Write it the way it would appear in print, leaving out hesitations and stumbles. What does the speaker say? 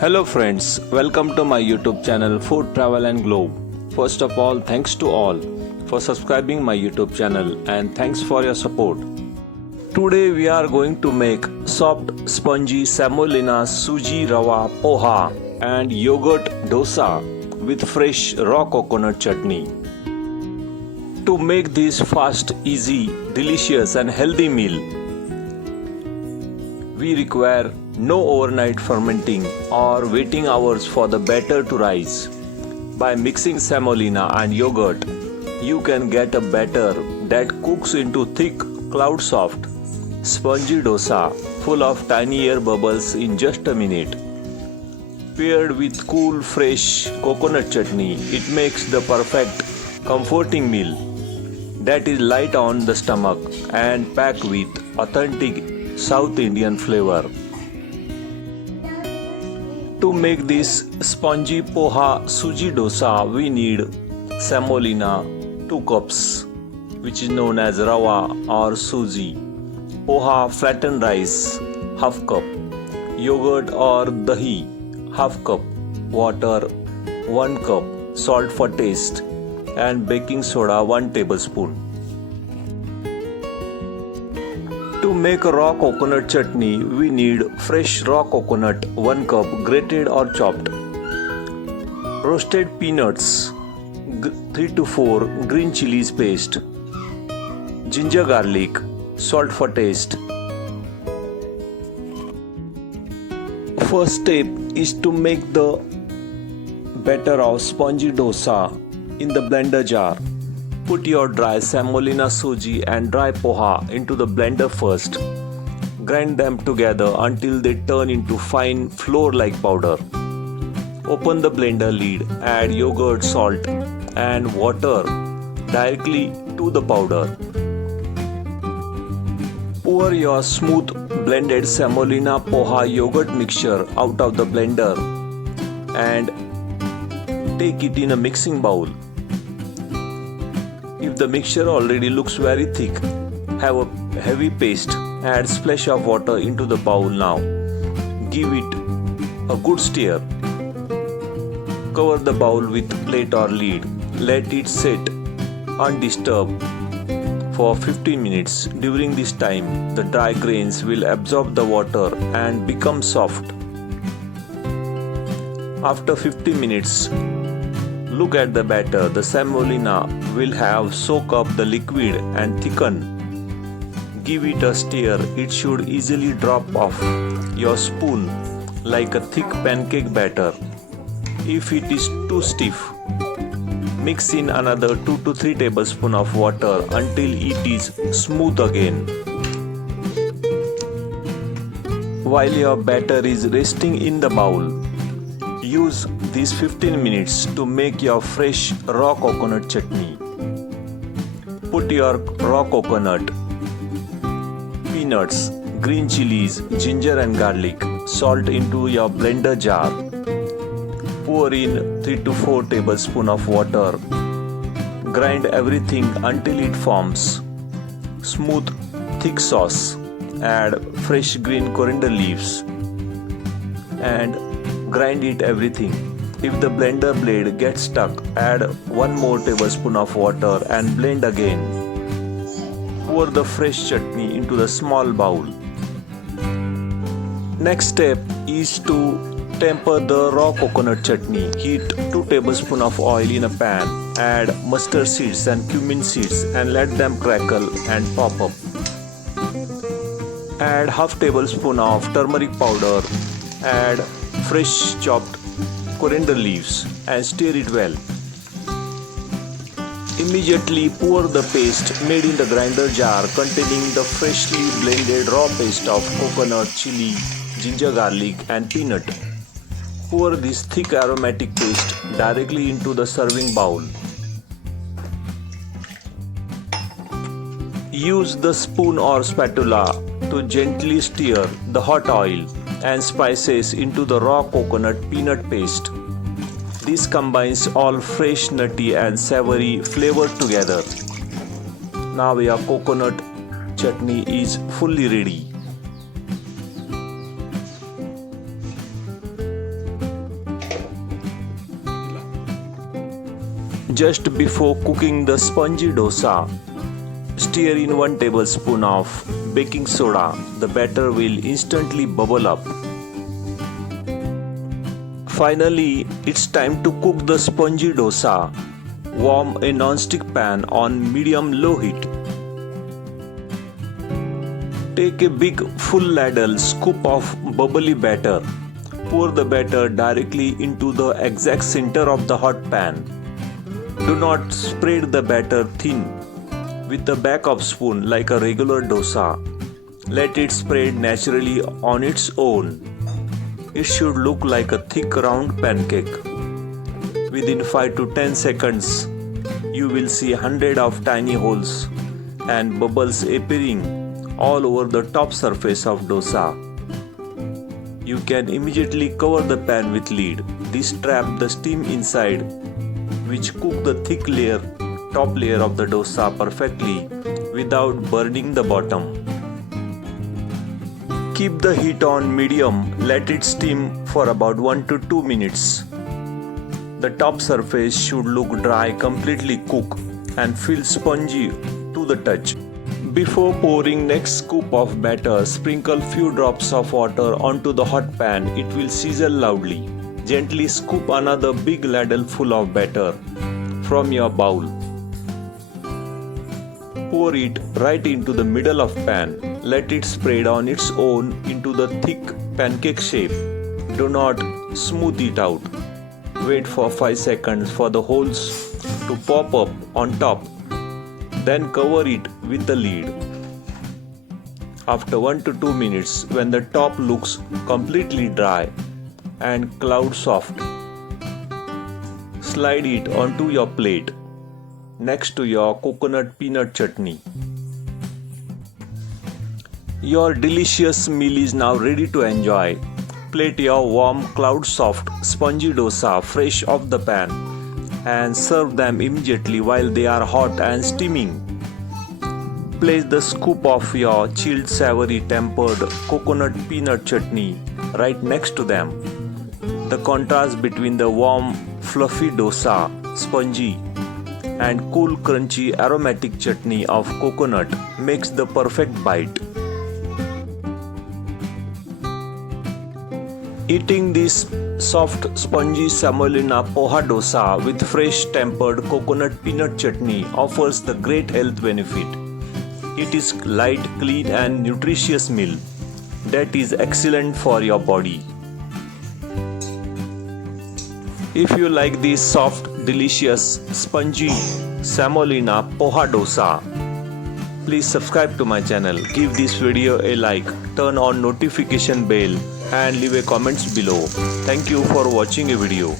Hello friends, welcome to my YouTube channel Food Travel and Globe. First of all, thanks to all for subscribing my YouTube channel and thanks for your support. Today we are going to make soft spongy semolina Suji Rava Poha and yogurt dosa with fresh raw coconut chutney. To make this fast, easy, delicious and healthy meal, we require no overnight fermenting or waiting hours for the batter to rise. By mixing semolina and yogurt, you can get a batter that cooks into thick, cloud-soft, spongy dosa full of tiny air bubbles in just a minute. Paired with cool, fresh coconut chutney, it makes the perfect, comforting meal that is light on the stomach and packed with authentic South Indian flavor. To make this spongy poha suji dosa, we need semolina 2 cups, which is known as rava or Sooji, poha flattened rice half cup, yogurt or dahi half cup, water 1 cup, salt for taste, and baking soda 1 tablespoon. To make a raw coconut chutney, we need fresh raw coconut 1 cup grated or chopped, roasted peanuts 3 to 4, green chilies paste, ginger garlic, salt for taste. First step is to make the batter of spongy dosa in the blender jar. Put your dry semolina suji and dry poha into the blender first. Grind them together until they turn into fine flour-like powder. Open the blender lid, add yogurt, salt and water directly to the powder. Pour your smooth blended semolina poha yogurt mixture out of the blender and take it in a mixing bowl. If the mixture already looks very thick, have a heavy paste, add splash of water into the bowl now. Give it a good stir. Cover the bowl with plate or lid. Let it sit undisturbed for 15 minutes. During this time, the dry grains will absorb the water and become soft. After 15 minutes, look at the batter. The semolina will have soaked up the liquid and thicken. Give it a stir. It should easily drop off your spoon like a thick pancake batter. If it is too stiff, mix in another 2 to 3 tablespoons of water until it is smooth again. While your batter is resting in the bowl, use these 15 minutes to make your fresh raw coconut chutney. Put your raw coconut, peanuts, green chilies, ginger and garlic, salt into your blender jar. Pour in 3 to 4 tablespoons of water. Grind everything until it forms smooth, thick sauce. Add fresh green coriander leaves and grind it everything. If the blender blade gets stuck, add 1 more tablespoon of water and blend again. Pour the fresh chutney into the small bowl. Next step is to temper the raw coconut chutney. Heat 2 tablespoons of oil in a pan. Add mustard seeds and cumin seeds and let them crackle and pop up. Add half tablespoon of turmeric powder. Add fresh chopped coriander leaves and stir it well. Immediately pour the paste made in the grinder jar containing the freshly blended raw paste of coconut, chili, ginger garlic and peanut. Pour this thick aromatic paste directly into the serving bowl. Use the spoon or spatula to gently stir the hot oil and spices into the raw coconut peanut paste. This combines all fresh, nutty and savory flavor together. Now your coconut chutney is fully ready. Just before cooking the spongy dosa, stir in 1 tablespoon of baking soda. The batter will instantly bubble up. Finally, it's time to cook the spongy dosa. Warm a non-stick pan on medium-low heat. Take a big full ladle scoop of bubbly batter. Pour the batter directly into the exact center of the hot pan. Do not spread the batter thin with the back of spoon like a regular dosa. Let it spread naturally on its own. It should look like a thick round pancake. Within 5 to 10 seconds, you will see hundreds of tiny holes and bubbles appearing all over the top surface of dosa. You can immediately cover the pan with lid. This traps the steam inside, which cook the thick top layer of the dosa perfectly without burning the bottom. Keep the heat on medium. Let it steam for about 1 to 2 minutes. The top surface should look dry, completely cooked, and feel spongy to the touch. Before pouring next scoop of batter, sprinkle few drops of water onto the hot pan. It will sizzle loudly. Gently scoop another big ladle full of batter from your bowl. Pour it right into the middle of pan. Let it spread on its own into the thick pancake shape. Do not smooth it out. Wait for 5 seconds for the holes to pop up on top. Then cover it with the lid. After 1 to 2 minutes, when the top looks completely dry and cloud soft, slide it onto your plate next to your coconut peanut chutney. Your delicious meal is now ready to enjoy. Plate your warm cloud soft spongy dosa fresh off the pan and serve them immediately while they are hot and steaming. Place the scoop of your chilled savory tempered coconut peanut chutney right next to them. The contrast between the warm fluffy dosa, spongy, and cool crunchy aromatic chutney of coconut makes the perfect bite. Eating this soft spongy semolina poha dosa with fresh tempered coconut peanut chutney offers the great health benefit. It is light, clean and nutritious meal that is excellent for your body. If you like this soft, delicious, spongy semolina poha dosa, please subscribe to my channel, give this video a like, turn on notification bell and leave a comments below. Thank you for watching a video.